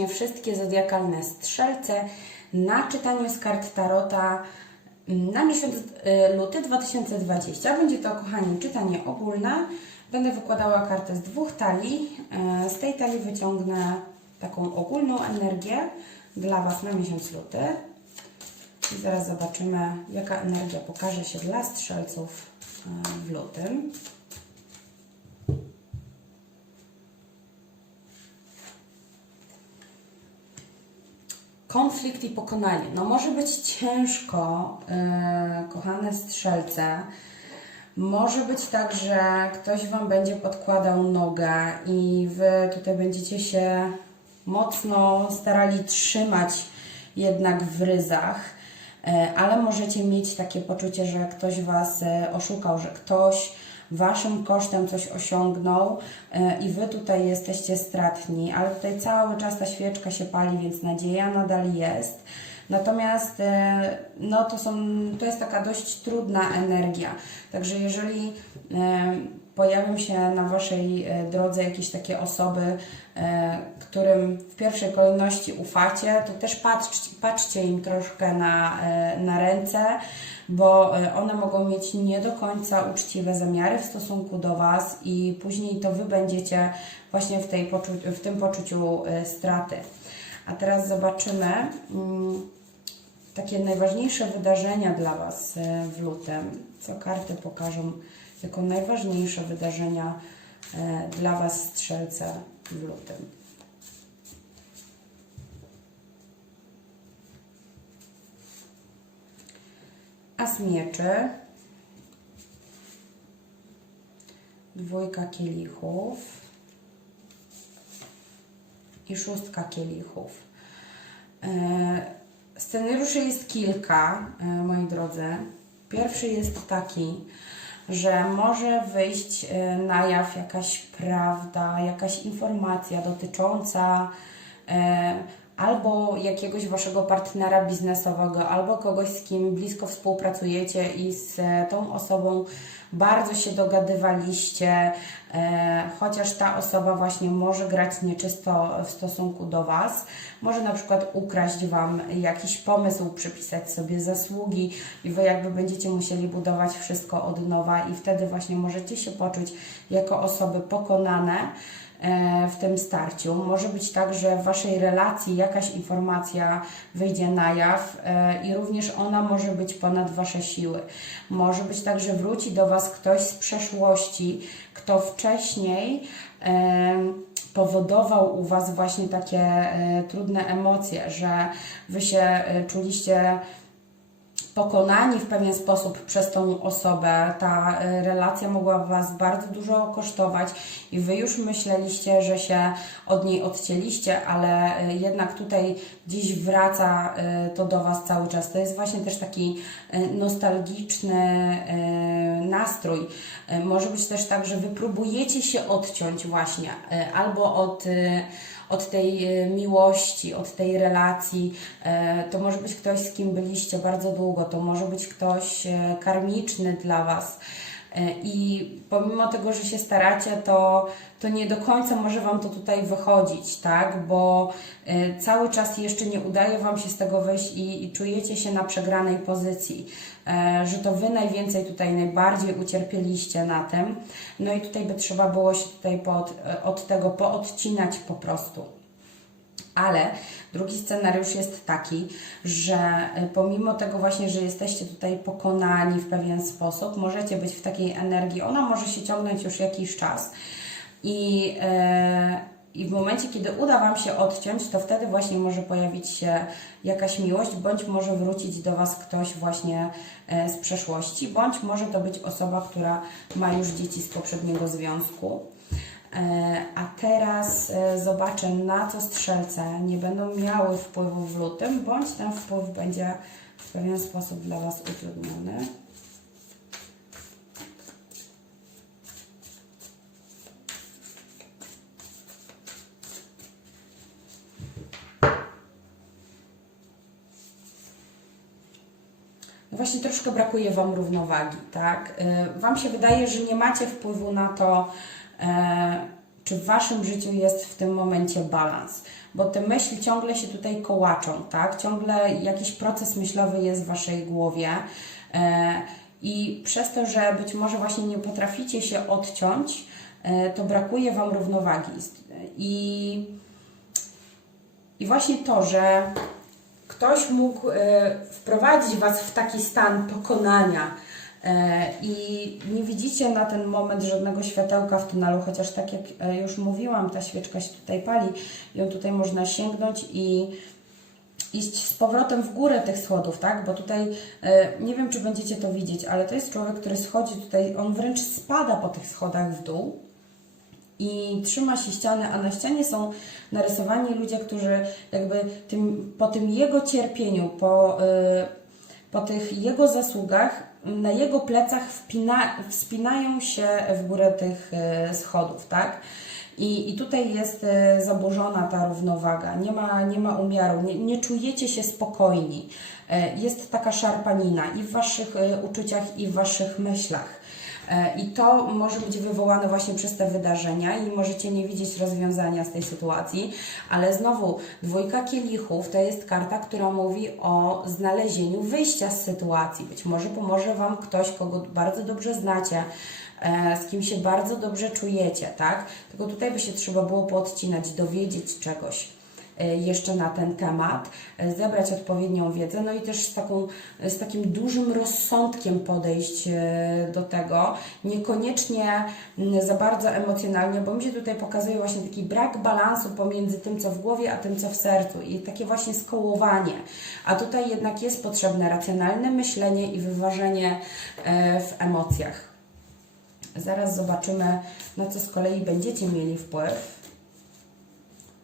serdecznie wszystkie zodiakalne strzelce na czytaniu z kart Tarota mm, na miesiąc y, luty 2020. Będzie to, kochani, czytanie ogólne. Będę wykładała kartę z dwóch talii. E, Z tej talii wyciągnę taką ogólną energię dla Was na miesiąc luty. I zaraz zobaczymy, jaka energia pokaże się dla strzelców e, w lutym. Konflikt i pokonanie. No może być ciężko, yy, kochane strzelce. Może być tak, że ktoś Wam będzie podkładał nogę i Wy tutaj będziecie się mocno starali trzymać jednak w ryzach, e, ale możecie mieć takie poczucie, że ktoś Was e, oszukał, że ktoś Waszym kosztem coś osiągnął e, i Wy tutaj jesteście stratni, ale tutaj cały czas ta świeczka się pali, więc nadzieja nadal jest. Natomiast e, no, to, są, to jest taka dość trudna energia. Także jeżeli e, pojawią się na Waszej e, drodze jakieś takie osoby, którym w pierwszej kolejności ufacie, to też patrzcie, patrzcie im troszkę na, na ręce, bo one mogą mieć nie do końca uczciwe zamiary w stosunku do Was i później to Wy będziecie właśnie w, tej w tym poczuciu straty. A teraz zobaczymy mm, takie najważniejsze wydarzenia dla Was e, w lutym. Co karty pokażą jako najważniejsze wydarzenia e, dla Was, strzelce, w lutym. As mieczy, dwójka kielichów i szóstka kielichów. Scenariuszy jest kilka, e, moi drodzy. Pierwszy jest taki, że może wyjść e, na jaw jakaś prawda, jakaś informacja dotycząca e, albo jakiegoś waszego partnera biznesowego, albo kogoś, z kim blisko współpracujecie i z tą osobą bardzo się dogadywaliście, e, chociaż ta osoba właśnie może grać nieczysto w stosunku do Was, może na przykład ukraść Wam jakiś pomysł, przypisać sobie zasługi i Wy jakby będziecie musieli budować wszystko od nowa i wtedy właśnie możecie się poczuć jako osoby pokonane w tym starciu. Może być tak, że w Waszej relacji jakaś informacja wyjdzie na jaw e, i również ona może być ponad Wasze siły. Może być tak, że wróci do Was ktoś z przeszłości, kto wcześniej em, powodował u Was właśnie takie e, trudne emocje, że Wy się e, czuliście pokonani w pewien sposób przez tą osobę. Ta e, relacja mogła Was bardzo dużo kosztować i Wy już myśleliście, że się od niej odcięliście, ale e, jednak tutaj dziś wraca e, to do Was cały czas. To jest właśnie też taki nostalgiczny nastrój. Może być też tak, że Wy próbujecie się odciąć właśnie albo od od tej e, miłości, od tej relacji. E, To może być ktoś, z kim byliście bardzo długo, to może być ktoś e, karmiczny dla Was. E, I pomimo tego, że się staracie, to, to nie do końca może Wam to tutaj wychodzić, tak? Bo e, cały czas jeszcze nie udaje Wam się z tego wyjść i, i czujecie się na przegranej pozycji, e, że to Wy najwięcej tutaj, najbardziej ucierpieliście na tym. No i tutaj by trzeba było się tutaj pod, od tego poodcinać po prostu. Ale drugi scenariusz jest taki, że e, pomimo tego właśnie, że jesteście tutaj pokonani w pewien sposób, możecie być w takiej energii, ona może się ciągnąć już jakiś czas. I, e, I w momencie, kiedy uda Wam się odciąć, to wtedy właśnie może pojawić się jakaś miłość, bądź może wrócić do Was ktoś właśnie e, z przeszłości, bądź może to być osoba, która ma już dzieci z poprzedniego związku. E, A teraz e, zobaczę, na co strzelce nie będą miały wpływu w lutym, bądź ten wpływ będzie w pewien sposób dla Was utrudniony. No właśnie troszkę brakuje Wam równowagi, tak? Y, Wam się wydaje, że nie macie wpływu na to, e, czy w Waszym życiu jest w tym momencie balans? Bo te myśli ciągle się tutaj kołaczą, tak? Ciągle jakiś proces myślowy jest w Waszej głowie. E, I przez to, że być może właśnie nie potraficie się odciąć, e, to brakuje Wam równowagi. I, I właśnie to, że ktoś mógł e, wprowadzić Was w taki stan pokonania e, i nie widzicie na ten moment żadnego światełka w tunelu, chociaż tak jak e, już mówiłam, ta świeczka się tutaj pali, ją tutaj można sięgnąć i iść z powrotem w górę tych schodów, tak? Bo tutaj e, nie wiem, czy będziecie to widzieć, ale to jest człowiek, który schodzi tutaj, on wręcz spada po tych schodach w dół i trzyma się ściany, a na ścianie są narysowani ludzie, którzy jakby tym, po tym jego cierpieniu, po, po tych jego zasługach, na jego plecach wpina, wspinają się w górę tych y, schodów, tak? I, I tutaj jest y, zaburzona ta równowaga, nie ma, nie ma umiaru, nie, nie czujecie się spokojni. Y, Jest taka szarpanina i w Waszych uczuciach, i w Waszych myślach. E, I to może być wywołane właśnie przez te wydarzenia i możecie nie widzieć rozwiązania z tej sytuacji, ale znowu dwójka kielichów to jest karta, która mówi o znalezieniu wyjścia z sytuacji. Być może pomoże Wam ktoś, kogo bardzo dobrze znacie, e, z kim się bardzo dobrze czujecie, tak? Tylko tutaj by się trzeba było podcinać, dowiedzieć czegoś jeszcze na ten temat, e, zebrać odpowiednią wiedzę, no i też z, taką, z takim dużym rozsądkiem podejść e, do tego, niekoniecznie za bardzo emocjonalnie, bo mi się tutaj pokazuje właśnie taki brak balansu pomiędzy tym, co w głowie, a tym, co w sercu i takie właśnie skołowanie. A tutaj jednak jest potrzebne racjonalne myślenie i wyważenie e, w emocjach. Zaraz zobaczymy, na co z kolei będziecie mieli wpływ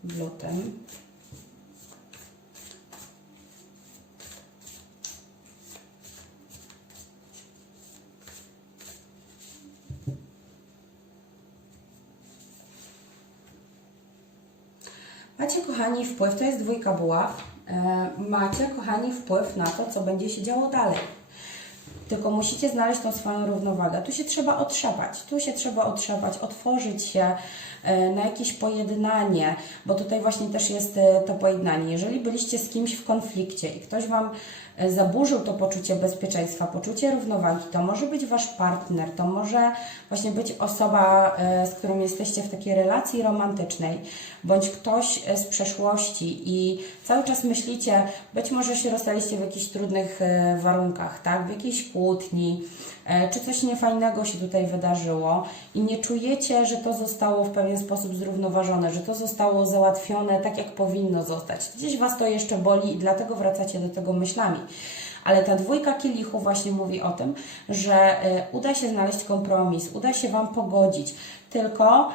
w lutym. Macie, kochani, wpływ, to jest dwójka buław, e, macie, kochani, wpływ na to, co będzie się działo dalej. Tylko musicie znaleźć tą swoją równowagę. Tu się trzeba otrzepać, tu się trzeba otrzepać, otworzyć się e, na jakieś pojednanie, bo tutaj właśnie też jest e, to pojednanie. Jeżeli byliście z kimś w konflikcie i ktoś Wam zaburzył to poczucie bezpieczeństwa, poczucie równowagi, to może być Wasz partner, to może właśnie być osoba, e, z którą jesteście w takiej relacji romantycznej, bądź ktoś e, z przeszłości i cały czas myślicie, być może się rozstaliście w jakichś trudnych e, warunkach, tak, w jakiejś kłótni, e, czy coś niefajnego się tutaj wydarzyło i nie czujecie, że to zostało w pewien sposób zrównoważone, że to zostało załatwione tak, jak powinno zostać. Gdzieś Was to jeszcze boli i dlatego wracacie do tego myślami. Ale ta dwójka kielichów właśnie mówi o tym, że e, uda się znaleźć kompromis, uda się Wam pogodzić, tylko...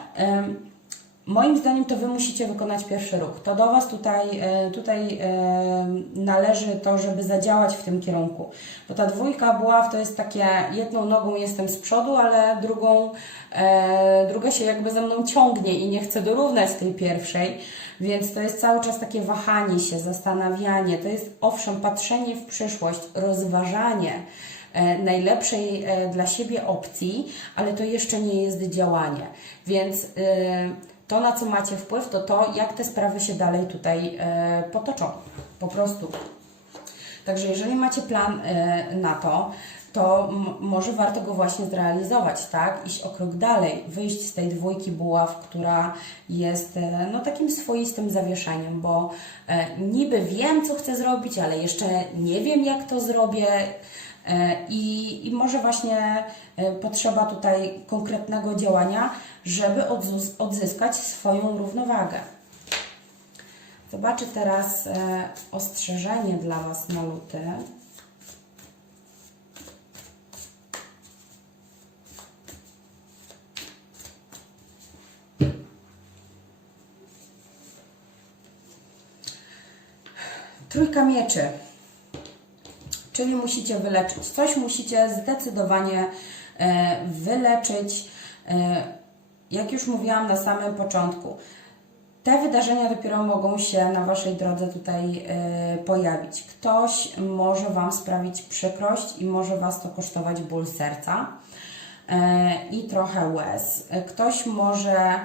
Moim zdaniem to Wy musicie wykonać pierwszy ruch. To do Was tutaj, e, tutaj e, należy to, żeby zadziałać w tym kierunku. Bo ta dwójka buław to jest takie, jedną nogą jestem z przodu, ale drugą, e, druga się jakby ze mną ciągnie i nie chce dorównać tej pierwszej. Więc to jest cały czas takie wahanie się, zastanawianie. To jest owszem patrzenie w przyszłość, rozważanie e, najlepszej e, dla siebie opcji, ale to jeszcze nie jest działanie. Więc e, to, na co macie wpływ, to to, jak te sprawy się dalej tutaj potoczą. Po prostu. Także jeżeli macie plan na to, to może warto go właśnie zrealizować, tak? Iść o krok dalej, wyjść z tej dwójki buław, która jest e, no, takim swoistym zawieszeniem, bo e, niby wiem, co chcę zrobić, ale jeszcze nie wiem, jak to zrobię. E, I, I może właśnie e, potrzeba tutaj konkretnego działania, żeby odzyskać swoją równowagę. Zobaczę teraz ostrzeżenie dla Was na luty. Trójka mieczy. Czyli musicie wyleczyć. Coś musicie zdecydowanie e, wyleczyć. E, jak już mówiłam na samym początku, te wydarzenia dopiero mogą się na Waszej drodze tutaj e, pojawić. Ktoś może Wam sprawić przykrość i może Was to kosztować ból serca i trochę łez. Ktoś może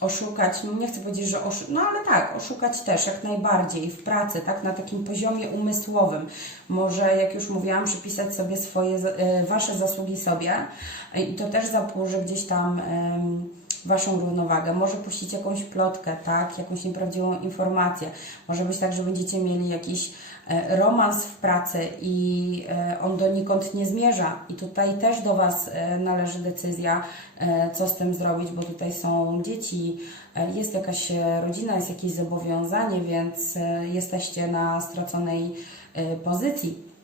oszukać, no nie chcę powiedzieć, że oszu- no ale tak, oszukać też jak najbardziej w pracy, tak, na takim poziomie umysłowym. Może, jak już mówiłam, przypisać sobie swoje, e, wasze zasługi sobie i to też zaburzy gdzieś tam waszą równowagę. Może puścić jakąś plotkę, tak, jakąś nieprawdziwą informację. Może być tak, że będziecie mieli jakiś romans w pracy i e, on donikąd nie zmierza. I tutaj też do Was e, należy decyzja, e, co z tym zrobić, bo tutaj są dzieci, e, jest jakaś e, rodzina, jest jakieś zobowiązanie, więc e, jesteście na straconej e, pozycji.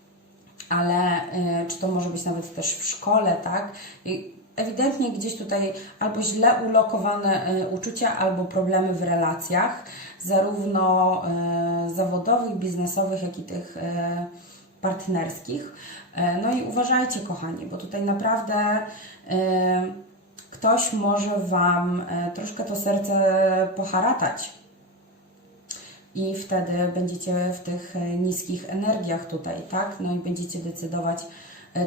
Ale e, czy to może być nawet też w szkole, tak? Ewidentnie gdzieś tutaj albo źle ulokowane e, uczucia, albo problemy w relacjach, zarówno e, zawodowych, biznesowych, jak i tych e, partnerskich. No i uważajcie, kochani, bo tutaj naprawdę ktoś może Wam troszkę to serce poharatać. I wtedy będziecie w tych niskich energiach tutaj, tak? No i będziecie decydować,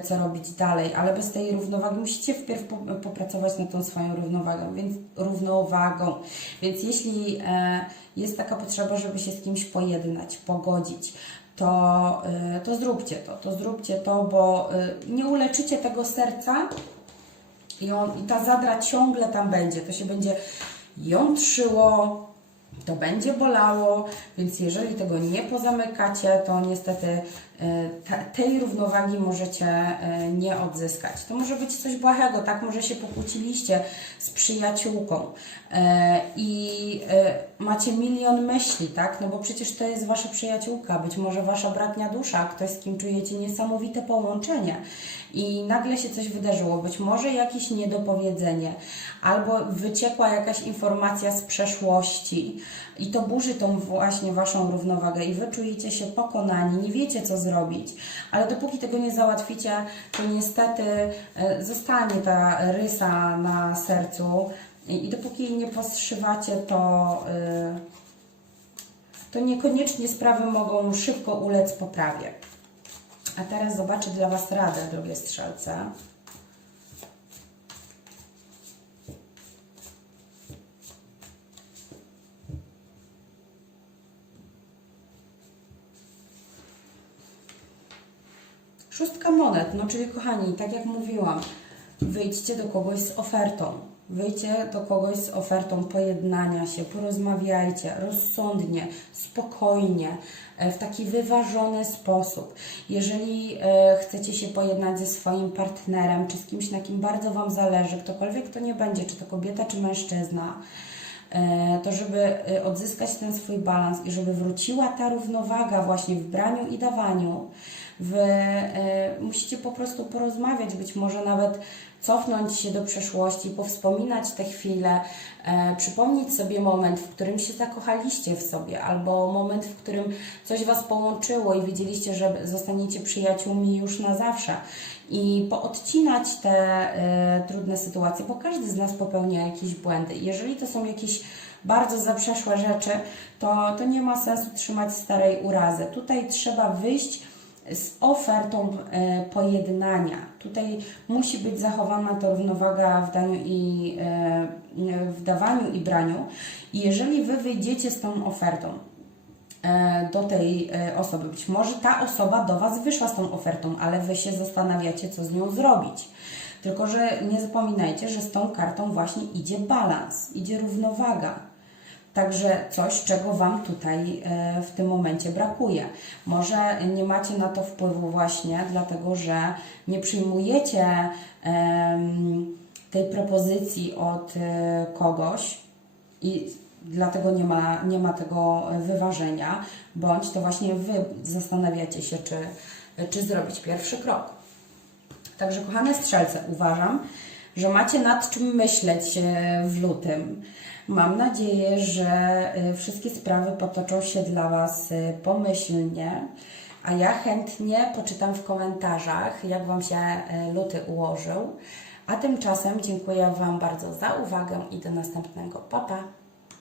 co robić dalej, ale bez tej równowagi musicie wpierw po- popracować nad tą swoją równowagą, więc równowagą. Więc jeśli e, jest taka potrzeba, żeby się z kimś pojednać, pogodzić, to, e, to zróbcie to, to zróbcie to, bo e, nie uleczycie tego serca i, on, i ta zadra ciągle tam będzie, to się będzie jątrzyło, to będzie bolało, więc jeżeli tego nie pozamykacie, to niestety e, te, tej równowagi możecie e, nie odzyskać. To może być coś błahego, tak? Może się pokłóciliście z przyjaciółką e, i e, macie milion myśli, tak? No bo przecież to jest wasza przyjaciółka, być może wasza bratnia dusza, ktoś z kim czujecie niesamowite połączenie i nagle się coś wydarzyło, być może jakieś niedopowiedzenie, albo wyciekła jakaś informacja z przeszłości i to burzy tą właśnie Waszą równowagę i Wy czujecie się pokonani, nie wiecie co zrobić, ale dopóki tego nie załatwicie, to niestety e, zostanie ta rysa na sercu i, dopóki nie poszywacie, to, e, to niekoniecznie sprawy mogą szybko ulec poprawie. A teraz zobaczę dla Was radę, drogie strzelce. Szóstka monet, no czyli kochani, tak jak mówiłam, wyjdźcie do kogoś z ofertą. Wyjdźcie do kogoś z ofertą pojednania się, porozmawiajcie rozsądnie, spokojnie, e, w taki wyważony sposób. Jeżeli e, chcecie się pojednać ze swoim partnerem, czy z kimś, na kim bardzo Wam zależy, ktokolwiek to nie będzie, czy to kobieta, czy mężczyzna, to żeby e, odzyskać ten swój balans i żeby wróciła ta równowaga właśnie w braniu i dawaniu, Wy e, musicie po prostu porozmawiać, być może nawet cofnąć się do przeszłości, powspominać te chwile, e, przypomnieć sobie moment, w którym się zakochaliście w sobie, albo moment, w którym coś Was połączyło i wiedzieliście, że zostaniecie przyjaciółmi już na zawsze. I poodcinać te e, trudne sytuacje, bo każdy z nas popełnia jakieś błędy. Jeżeli to są jakieś bardzo zaprzeszłe rzeczy, to, to nie ma sensu trzymać starej urazy. Tutaj trzeba wyjść z ofertą e, pojednania. Tutaj musi być zachowana ta równowaga w daniu i e, w dawaniu i braniu. I jeżeli wy wyjdziecie z tą ofertą e, do tej osoby, być może ta osoba do was wyszła z tą ofertą, ale wy się zastanawiacie, co z nią zrobić. Tylko, że nie zapominajcie, że z tą kartą właśnie idzie balans, idzie równowaga. Także coś, czego Wam tutaj e, w tym momencie brakuje. Może nie macie na to wpływu właśnie dlatego, że nie przyjmujecie tej propozycji od e, kogoś i dlatego nie ma, nie ma tego wyważenia, bądź to właśnie Wy zastanawiacie się, czy, czy zrobić pierwszy krok. Także, kochane strzelce, uważam, że macie nad czym myśleć e, w lutym. Mam nadzieję, że e, wszystkie sprawy potoczą się dla Was e, pomyślnie, a ja chętnie poczytam w komentarzach, jak Wam się e, luty ułożył. A tymczasem dziękuję Wam bardzo za uwagę i do następnego. Pa, pa!